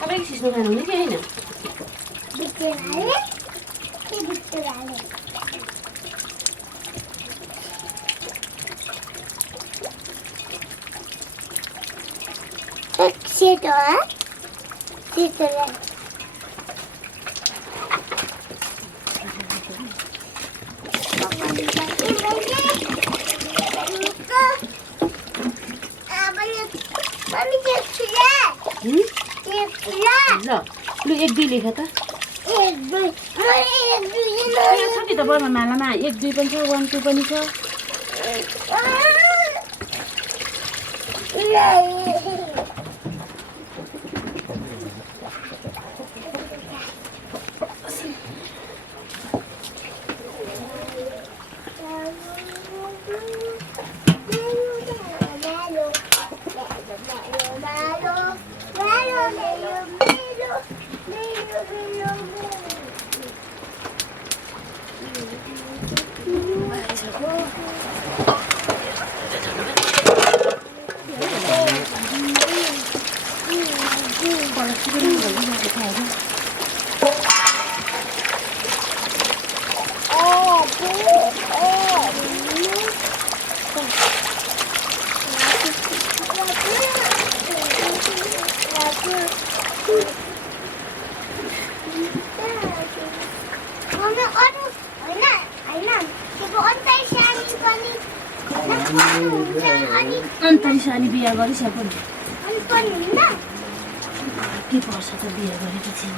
तपाईँ सिस्नो खानुहुने कि होइन ल लु 1 2 लेख त 1 2 छ नि त बर्मा मालामा 1 2 पनि छ 1 2 पनि छ अन्तरी सानी बिहा गरिसक्यो नि के पर्छ त बिहा गरेपछि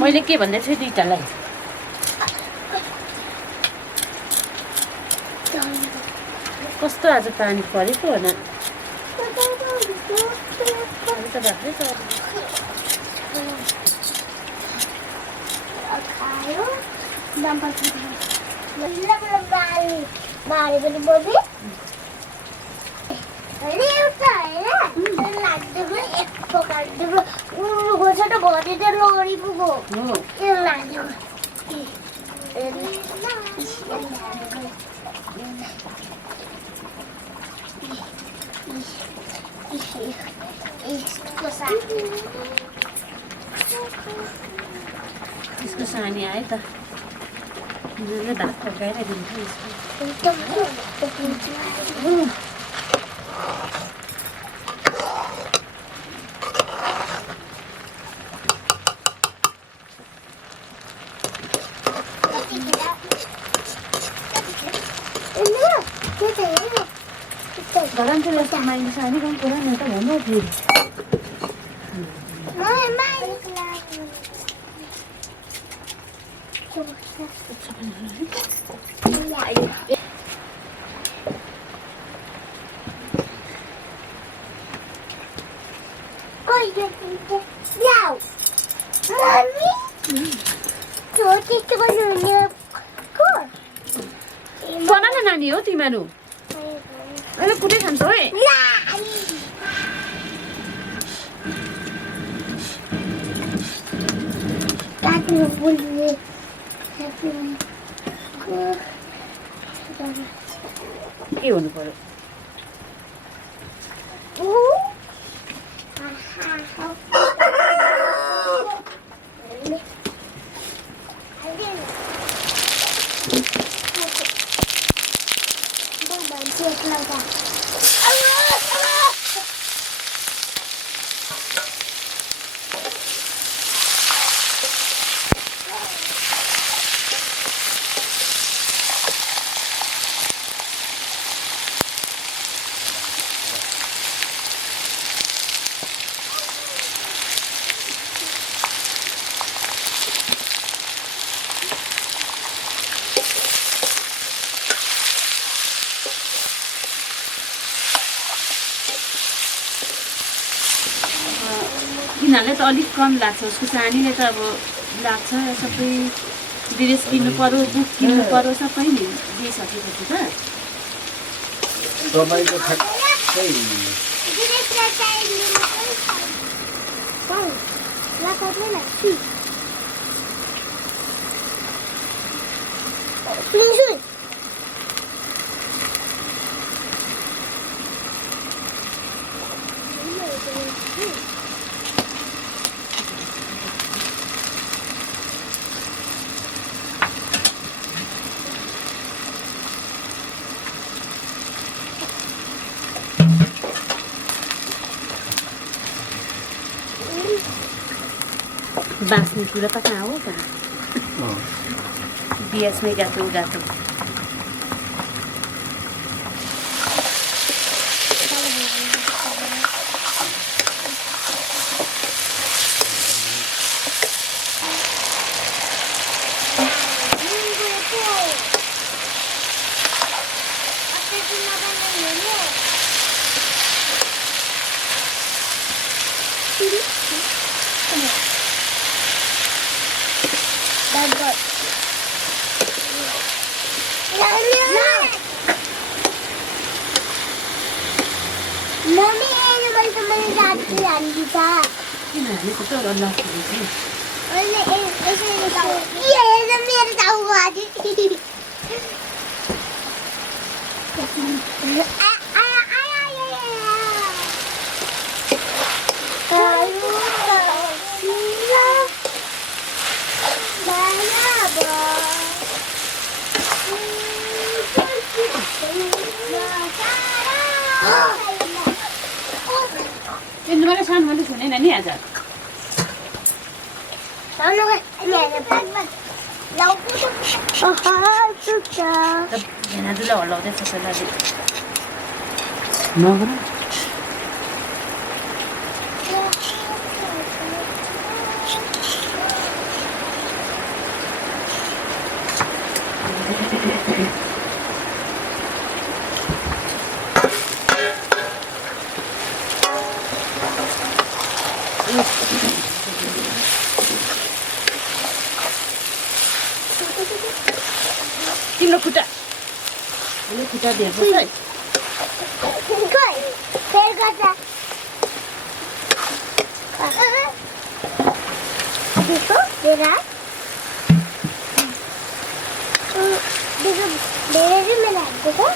मैले के भन्दै छु दुईटालाई कस्तो आज पानी परेको होला इसको सानी आयो त भात पकाएर दिन्छु गरम चाहिँ लस्ता माइले सानी काम कुरा न त भन्नु फेरि बना न नानी हो तिमीहरू अहिले कुनै खान्छ है के हुनु पर्यो यिनीहरूलाई त अलिक कम लाग्छ उसको सानीले त अब लाग्छ सबै ड्रेस किन्नु पर्यो बुक किन्नु पर्यो सबै नि दिइसकेपछि त तपाईँको ठ्याक्कै बाँच्ने कुरा त कहाँ हो त बिएसमै गएको गएको किनभने त तर Ini sana mana sini nani aja. Tahu nggak? Ini ada apa? Lauk itu. Susah. Jangan dulu lauk deh susah lagi. नगर Kilo kuda. Ini kuda dia besar. Koi, saya kata. Itu berat. Berat ni mana? Itu?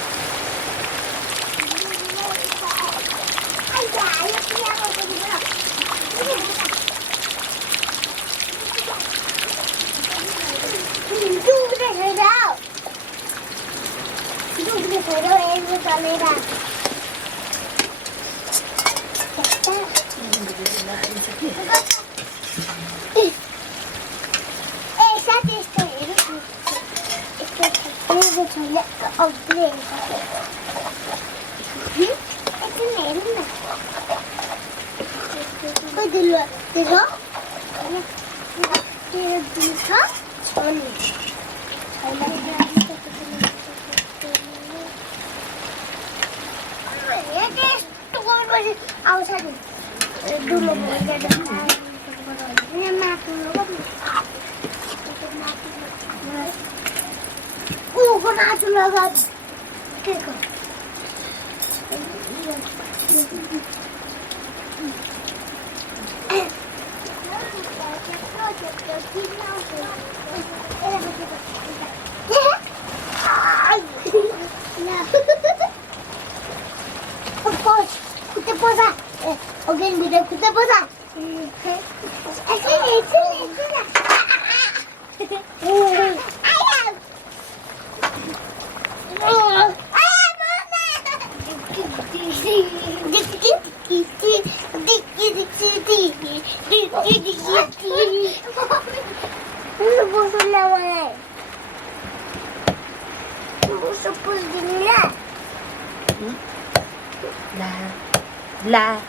La.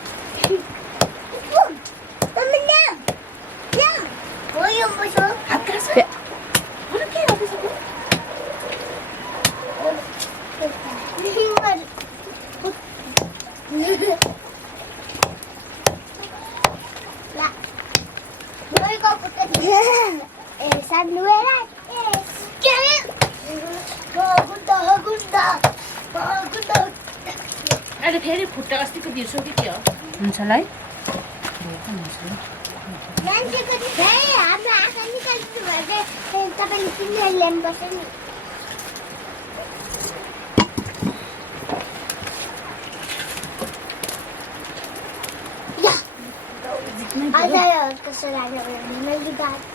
फेरि खुट्टा अस्तिको बिर्सो कि के हो हुन्छ होला है मान्छेको चाहिँ हाम्रो आँखा निकाल्नु भए चाहिँ तपाईँले किनेर ल्याउनुपर्छ नि कसो लाग्यो भने मैले गाड्छ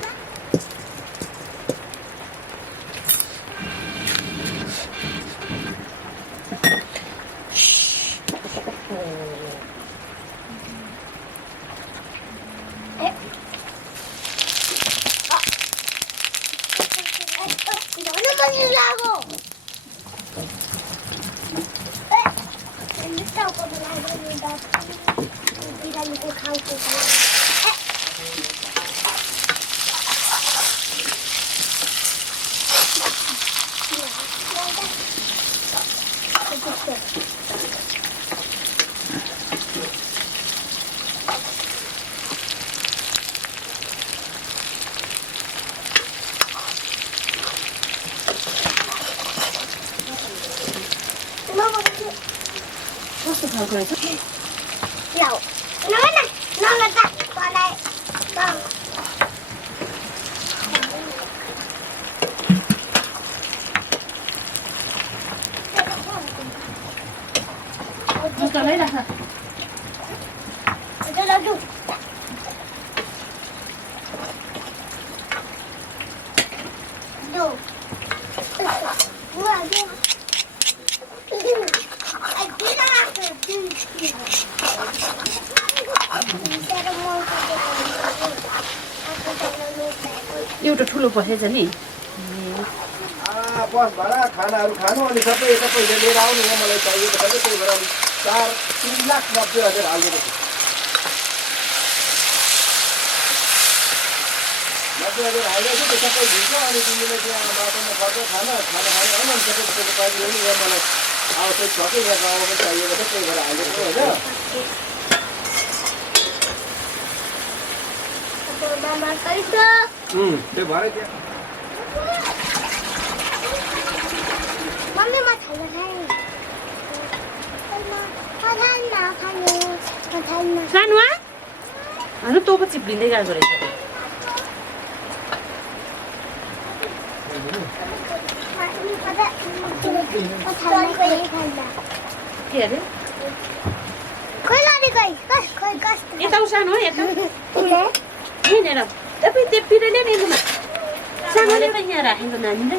कस्तो खालको रहेछ एउटा ठुलो पसेछ नि बस भाडा खानाहरू खानु अनि सबै तपाईँले लिएर आउनु हो मलाई चाहिएको छ त्यही भएर अनि 3,90,000 हालिदिएको छु 90,000 हालिदिएको छु त्यो सबै झिक्छ अनि तिमीले त्यहाँ बाटोमा खर्च खाना खाना खायो होइन अनि सबै त्यसको पाइदियो भने यहाँ मलाई आवश्यक छ कि यहाँ गाउँमा चाहिएको छ त्यही भएर हालिदिएको होइन त्यो भरे त्यहाँ मम्मी म खाना सानुआ अनु तँ पो चिप्लिँदै गएको रहेछ के अरे यता सानो हो यता यहाँनिर तपाईँ त्यो पिँढीले नि लुमा सानोले त यहाँ राखेको नानीले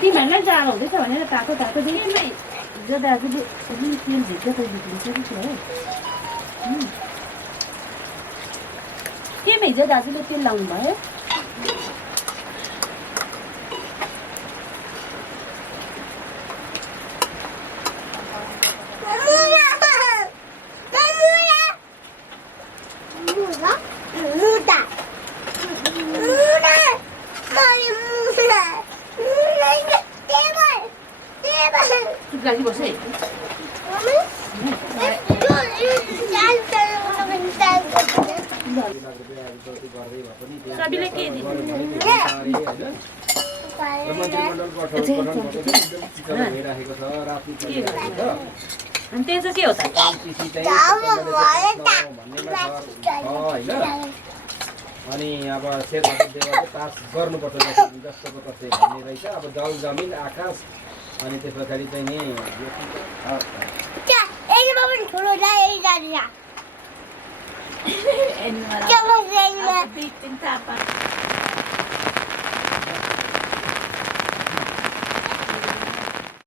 तिमीहरूलाई जाडो हुँदैछ भनेर तातो तातो दिएमै हिजो दाजुले तेल भित्र त भित्रिन्छ कि थियो हो केमा हिजो दाजुले तेल लाउनु भयो लागि बसे सबैले के दिनु अनि त्यो चाहिँ के हो त तिथि चाहिँ भन्नेमा होइन अनि अब शेरबहादुर देवालको पास गर्नुपर्छ जस्तोको तस्तै भन्ने रहेछ अब जल जमिन आकाश अनि त्यस पछाडि चाहिँ नि